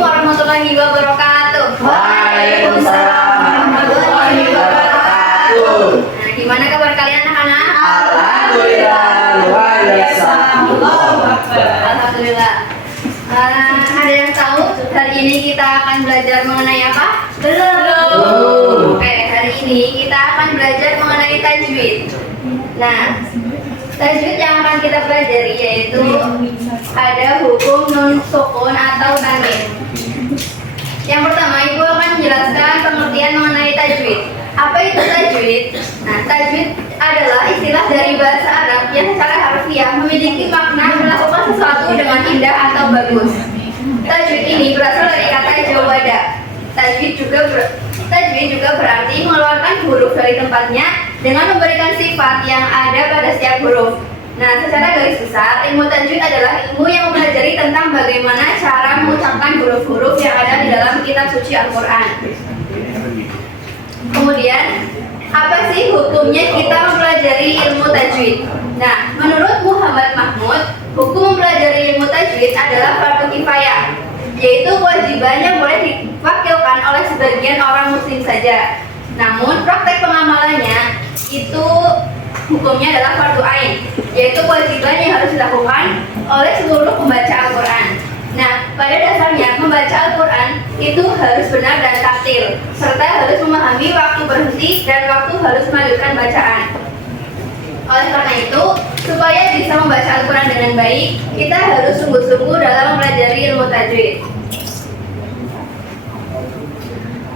warahmatullahi wabarakatuh. Waalaikumsalam warahmatullahi wabarakatuh. Nah, gimana kabar kalian anak-anak? Alhamdulillah luar biasa. Allahu Akbar. Alhamdulillah. Ada yang tahu hari ini kita akan belajar mengenai apa? Belum. Oke, hari ini kita akan belajar mengenai tajwid. Nah, tajwid yang akan kita pelajari yaitu ada hukum nun sukun atau tanwin. Yang pertama, Ibu akan menjelaskan pengertian mengenai tajwid. Apa itu tajwid? Nah, tajwid adalah istilah dari bahasa Arab yang secara harfiah memiliki makna melakukan sesuatu dengan indah atau bagus. Tajwid ini berasal dari kata jawada. Tajwid juga berarti mengeluarkan huruf dari tempatnya dengan memberikan sifat yang ada pada setiap huruf. Nah, secara garis besar, ilmu tajwid adalah ilmu yang mempelajari tentang bagaimana cara mengucapkan huruf-huruf yang ada di dalam kitab suci Al-Quran. Kemudian, apa sih hukumnya kita mempelajari ilmu tajwid? Nah, menurut Muhammad Mahmud, hukum mempelajari ilmu tajwid adalah fardu kifayah, yaitu kewajiban yang boleh diwakilkan oleh sebagian orang muslim saja. Namun, praktek pengamalannya itu hukumnya adalah fardu ain, yaitu kewajiban yang harus dilakukan oleh seluruh pembaca Al-Quran. Nah, pada dasarnya membaca Al-Quran itu harus benar dan taktil, serta harus memahami waktu berhenti dan waktu harus melanjutkan bacaan. Oleh karena itu, supaya bisa membaca Al-Quran dengan baik, kita harus sungguh-sungguh dalam mempelajari ilmu tajwid.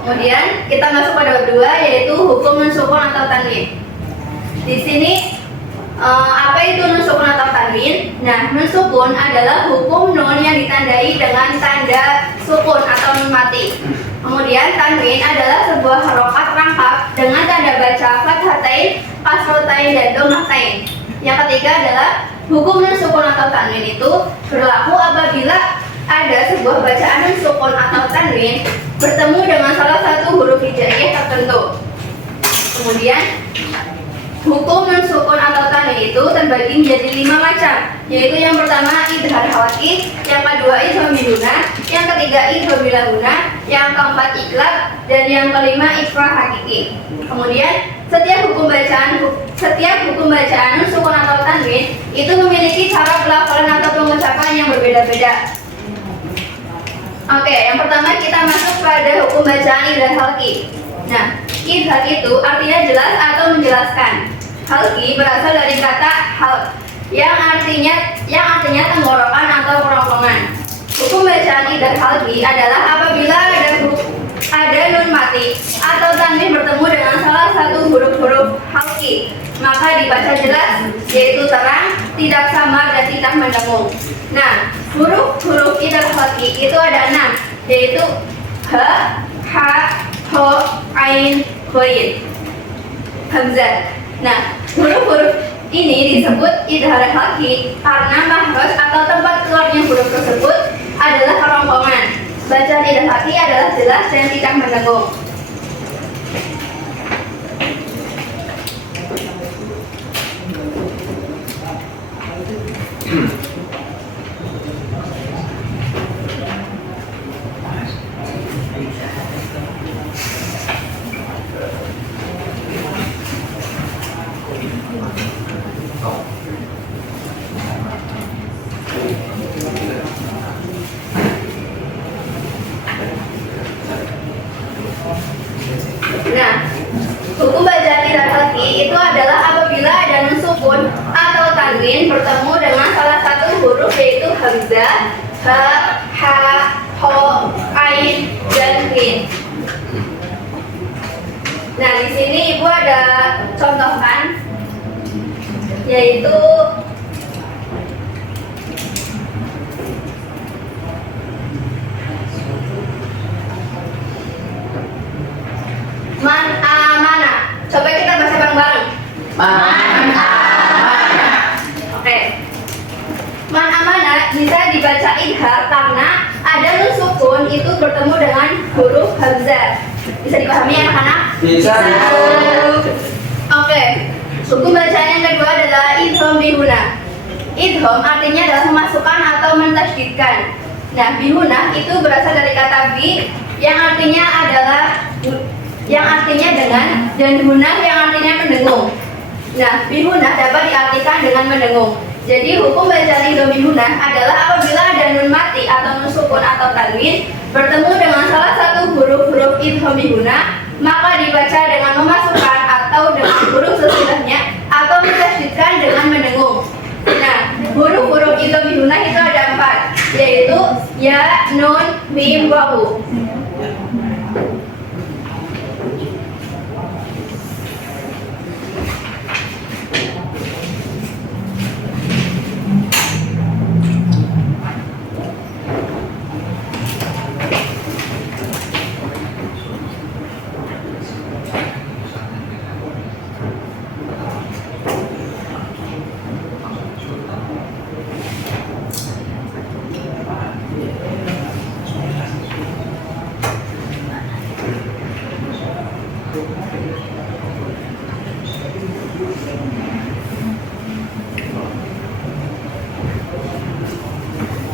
Kemudian kita masuk pada bab 2, yaitu hukum nun sukun atau tanwin. Di sini apa itu nun sukun atau tanwin? Nah, nun sukun adalah hukum nun yang ditandai dengan tanda sukun atau nun mati. Kemudian tanwin adalah sebuah harokat rangkap dengan tanda baca fathatain, kasrotain, dan domahtain. Yang ketiga adalah hukum nun sukun atau tanwin itu berlaku apabila ada sebuah bacaan nun sukun atau tanwin bertemu dengan salah satu huruf hijaiyah tertentu. Kemudian hukum nun sukun atau tanwin itu terbagi menjadi 5 macam, yaitu yang pertama idhar hawaki, yang kedua idhar biduna, yang ketiga idhar bilahuna, yang keempat iklab, dan yang kelima ikhfa hakiki. Kemudian setiap hukum bacaan nun sukun atau tanwin itu memiliki cara pelafalan atau pengucapan yang berbeda-beda. Oke, yang pertama kita masuk pada hukum bacaan idhar halki. Nah, idhar itu artinya jelas atau menjelaskan. Halki berasal dari kata hal yang artinya tenggorokan atau kerongkongan. Hukum bacaan idhar halki adalah apabila ada nun mati atau tanwin bertemu dengan salah satu huruf-huruf halki, maka dibaca jelas, yaitu terang, tidak samar, dan tidak mendengung. Nah, huruf-huruf idhar halki itu ada 6, yaitu ha, ha, ho, ain, ghain, hamzah. Nah, huruf-huruf ini disebut idhar halki karena makhraj atau tempat keluarnya huruf tersebut adalah kerongkongan. Bacaan idhar halki adalah jelas dan tidak mendengung. Nah, hukum bacaan idhar halki itu adalah apabila ada nun sukun atau tanwin bertemu dengan salah satu huruf, yaitu hamzah, ha, ha, ho, ain, dan ghain. Nah, di sini Ibu ada contohkan, yaitu man amana. Coba kita baca bareng-bareng. Man amana. Oke. Man amana bisa dibaca idhar karena ada nun sukun itu bertemu dengan huruf hamzah. Bisa dipahami anak-anak? Bisa. Oke. Hukum bacaan yang kedua adalah idgham bihuna. Idgham artinya adalah memasukkan atau mentasydidkan. Nah, bihuna itu berasal dari kata bi yang artinya dengan, dan huna yang artinya mendengung. Nah, bihuna dapat diartikan dengan mendengung. Jadi hukum bacaan idgham bihuna adalah apabila ada nun mati atau nun sukun atau tanwin bertemu dengan salah satu huruf-huruf idgham bihuna, maka dibaca dengan memasukkan atau dengan huruf sesudahnya atau ditasydidkan dengan mendengung. Nah, huruf-huruf idgham bihuna itu ada 4, yaitu ya, nun, mim, wawu.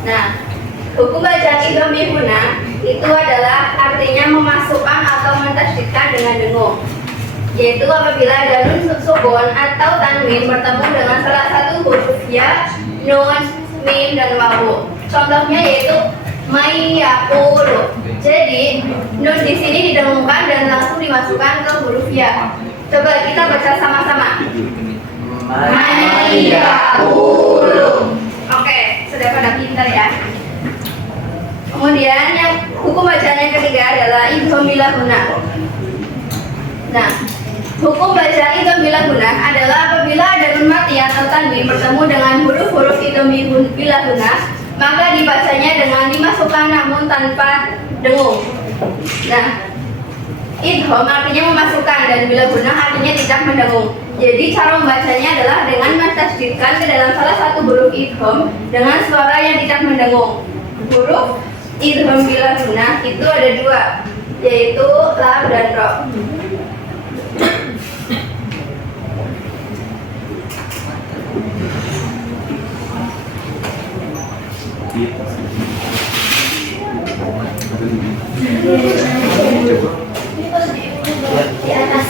Nah, hukum bacaan idgham bihuna itu adalah artinya memasukkan atau mentasydidkan dengan dengung, yaitu apabila ada nun sukun atau tanwin bertemu dengan salah satu huruf ya, nun, mim, dan wawu. Contohnya yaitu mayyaqulu. Jadi nun di sini didengungkan dan langsung dimasukkan ke huruf ya. Coba kita baca sama-sama. Mayyaqulu. Oke, sudah pada pintar ya. Kemudian yang hukum bacaan yang ketiga adalah idgham bilahuna. Nah, hukum bacaan idgham bilahuna adalah apabila ada nun mati atau tanwin bertemu dengan huruf-huruf idgham bilahuna, maka dibacanya dengan dimasukkan namun tanpa dengung. Nah, idgham artinya memasukkan dan bilahuna artinya tidak mendengung. Jadi cara membacanya adalah dengan mentasydidkan ke dalam salah satu huruf idgham dengan suara yang tidak mendengung. Huruf idgham bilahuna itu ada 2, yaitu lam dan ro. Di atas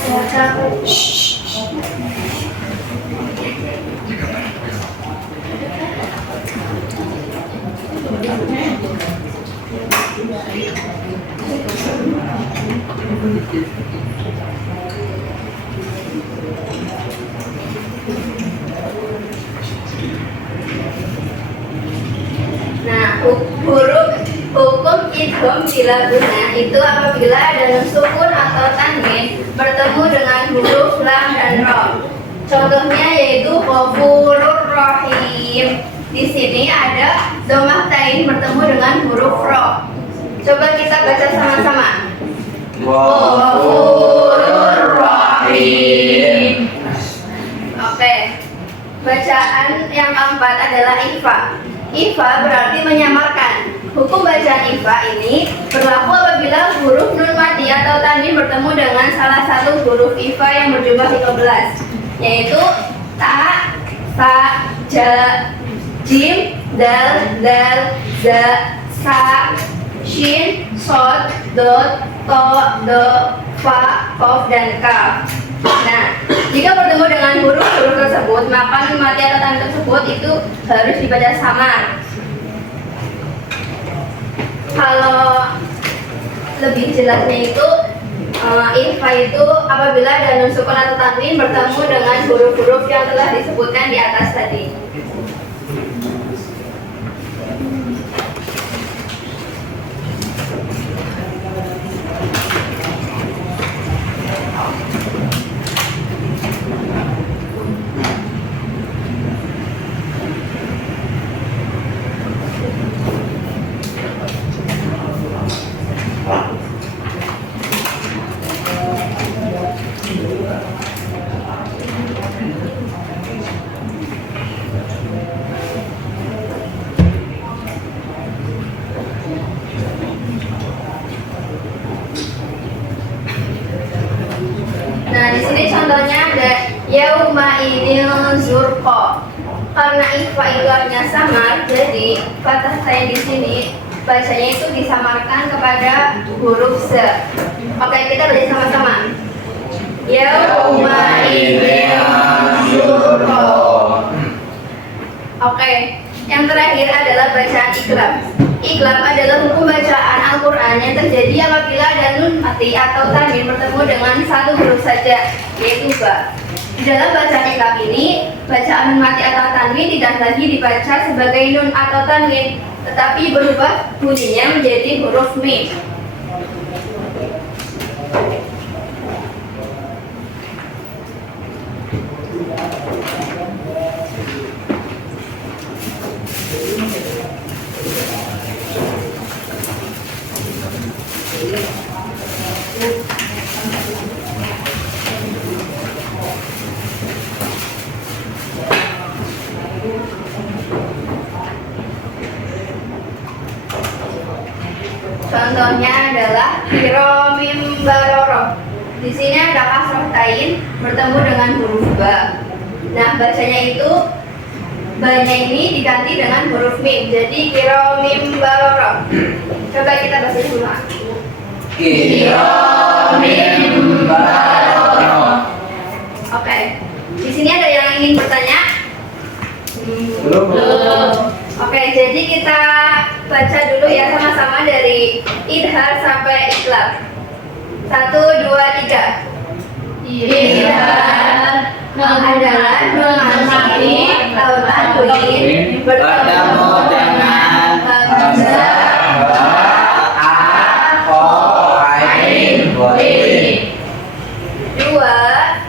Nah, huruf hukum idgham bilahuna itu apabila ada nun sukun atau tanwin bertemu dengan huruf lam dan ro. Contohnya yaitu ghafurur rahim. Di sini ada dhammah tain bertemu dengan huruf ro. Coba kita baca sama-sama. Ghafurur rahim. Oke. Bacaan yang keempat adalah ifa. Ifa berarti menyamarkan. Hukum bacaan ifa ini berlaku apabila huruf nun mati atau tanwin bertemu dengan salah satu huruf ifa yang berjumlah 15, yaitu ta, sa, ja, jim, dal, za, sa, shin, sod, dot, to, do, fa, kof, dan kaf. Nah, jika bertemu dengan huruf-huruf tersebut, maka nun mati atau tanwin tersebut itu harus dibaca samar. Kalau lebih jelasnya itu ifa itu apabila ada nun sukun atau tanwin bertemu dengan huruf-huruf yang telah disebutkan di atas tadi. Nah, di sini contohnya ada yauma idil zurqa. Karena ifa itu artinya samar, jadi fathah saya di sini bacanya itu disamarkan kepada huruf Z. Oke, kita baca sama-sama. Yauma idzin syurra. Oke, yang terakhir adalah bacaan iqlab. Iqlab adalah hukum bacaan Al-Quran yang terjadi apabila ada nun mati atau tanwin bertemu dengan satu huruf saja, yaitu ba. Di dalam bacaan iqlab ini, bacaan nun mati atau tanwin tidak lagi dibaca sebagai nun atau tanwin, tetapi berubah bunyinya menjadi huruf mim. Contohnya adalah kiromim baroro. Di sini ada kasroh tain bertemu dengan huruf ba. Nah, bacanya itu ba-nya ini diganti dengan huruf mim. Jadi kiromim baroro. Coba kita baca dulu. Kiromim baroro. Oke. Di sini ada yang ingin bertanya? Belum. Oke, jadi kita baca dulu ya sama-sama dari idhar sampai iqlab. 1, 2, 3. Idhar adalah memasuki atau tanwin bertemu dengan hamzah, dua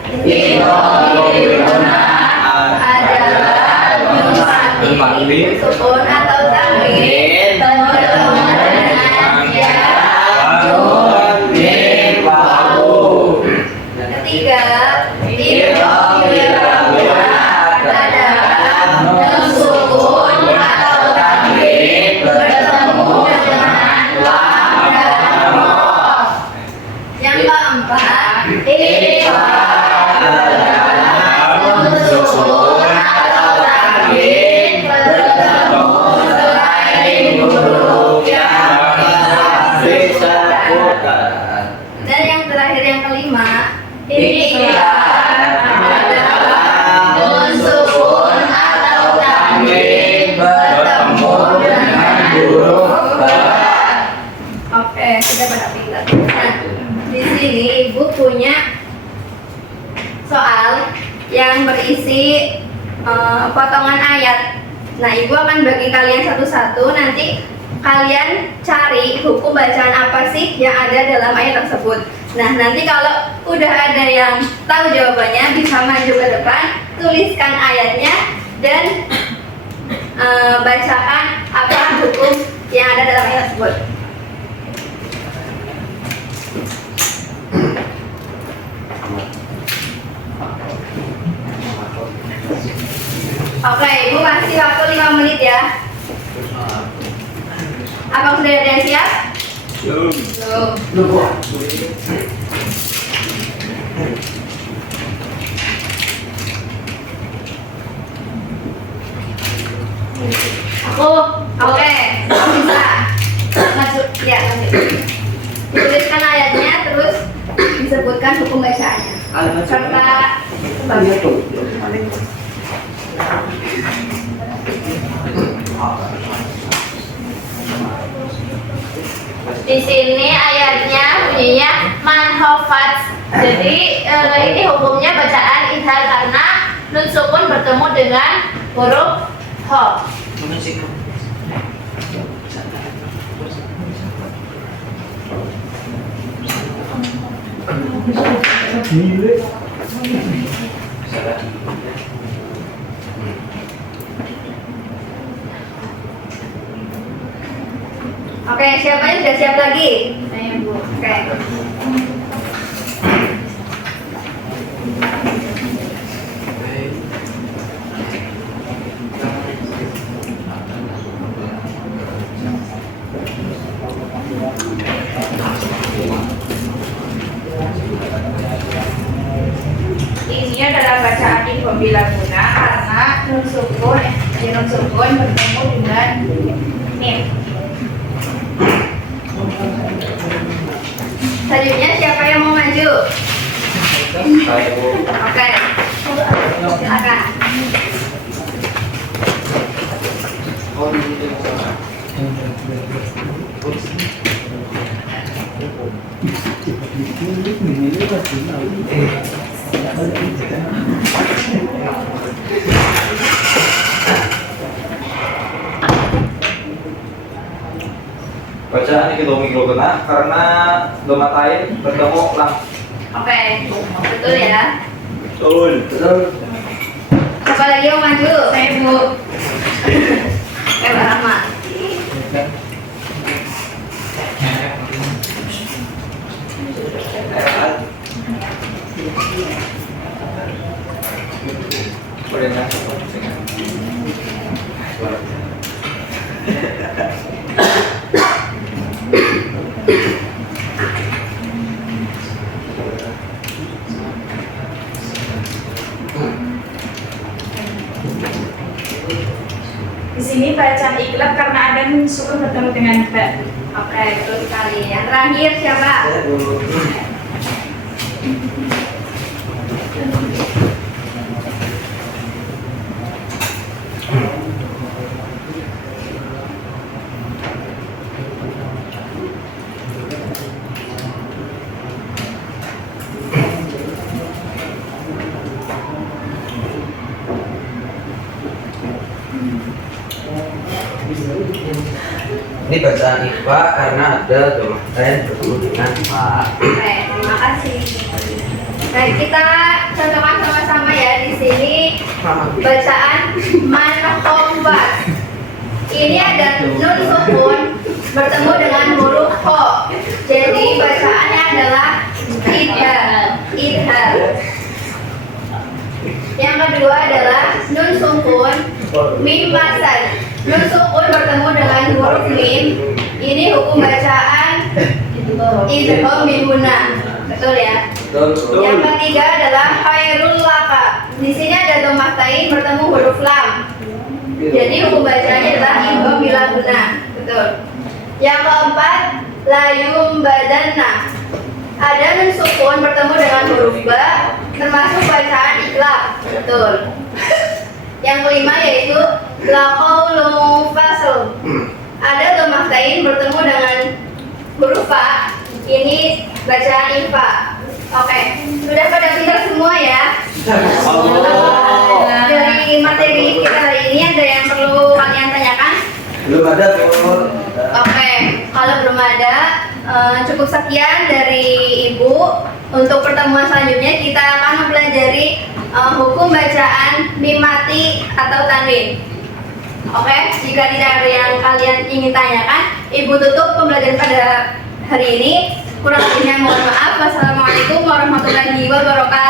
adalah memasuki sukun atau tanwin bertemu dengan ya. Ketiga, adalah mensukun atau tanwin bertemu dengan lam dan ra. Yang keempat, adalah mensukun atau tanwin bertemu selain huruf yang disebutkan. Dan yang terakhir yang kelima, adalah mensukun atau tanwin bertemu dengan huruf ba. Oke, sudah pada pintar. Nah, di sini ibu punya soal yang berisi potongan ayat. Nah, ibu akan bagi kalian satu-satu. Nanti kalian cari hukum bacaan apa sih yang ada dalam ayat tersebut. Nah, nanti kalau udah ada yang tahu jawabannya, bisa maju ke depan, tuliskan ayatnya dan bacakan apa hukum yang ada dalam ayat tersebut. Oke, ibu kasih waktu 5 menit ya. Abang sudah ada yang siap? Belum. Oke, bisa. Masuk, ya. Tuliskan ayatnya, terus disebutkan hukum bacaannya. Serta di sini ayatnya bunyinya manhofat. Jadi ini hukumnya bacaan idhar karena nun sukun bertemu dengan huruf ho. Oke, siapa yang sudah siap lagi? Saya, Bu. Oke. Ini adalah bacaan bila guna karena nun sukun bertemu dengan mim. Selanjutnya siapa yang mau maju? Oke. Silakan. Bacaan ini minggu kena karena domatain bertemu lang. Oke. Betul ya. Betul. Siapa lagi yang maju? Saya Bu. Oke, Mbak Rahma. Boleh nggak? Di sini bacaan iklab karena ada nun sukun bertemu dengan ba. Oke, betul sekali. Yang terakhir siapa? Ini bacaan ikhfa karena ada domatain bertemu dengan fa. Oke, terima kasih. Baik, kita contohkan sama-sama ya di sini bacaan manhobas. Ini ada nun sukun bertemu dengan huruf kho. Jadi bacaannya adalah idhar. Yang kedua adalah nun sukun mim masad. Nun sukun bertemu dengan huruf mim. Ini hukum bacaan idgham bihuna. Betul ya? Betul. Yang ketiga adalah khairul laka. Di sini ada domatain bertemu huruf lam. Jadi hukum bacaannya adalah idgham bilaguna. Betul. Yang keempat layum badanna. Ada nun sukun bertemu dengan huruf ba, termasuk bacaan iklab. Betul. Yang kelima yaitu laqaulu fasl. Ada domatain bertemu dengan huruf fa. Ini bacaan ifa. Oke, sudah pada pintar semua ya. Dari materi kita hari ini ada yang perlu kalian tanyakan? Belum ada kok. Oke, kalau belum ada, cukup sekian dari Ibu. Untuk pertemuan selanjutnya kita akan mempelajari hukum bacaan mim mati atau tanwin. Oke, jika tidak ada yang kalian ingin tanyakan, Ibu tutup pembelajaran pada hari ini. Kurang lebihnya mohon maaf. Wassalamualaikum warahmatullahi wabarakatuh.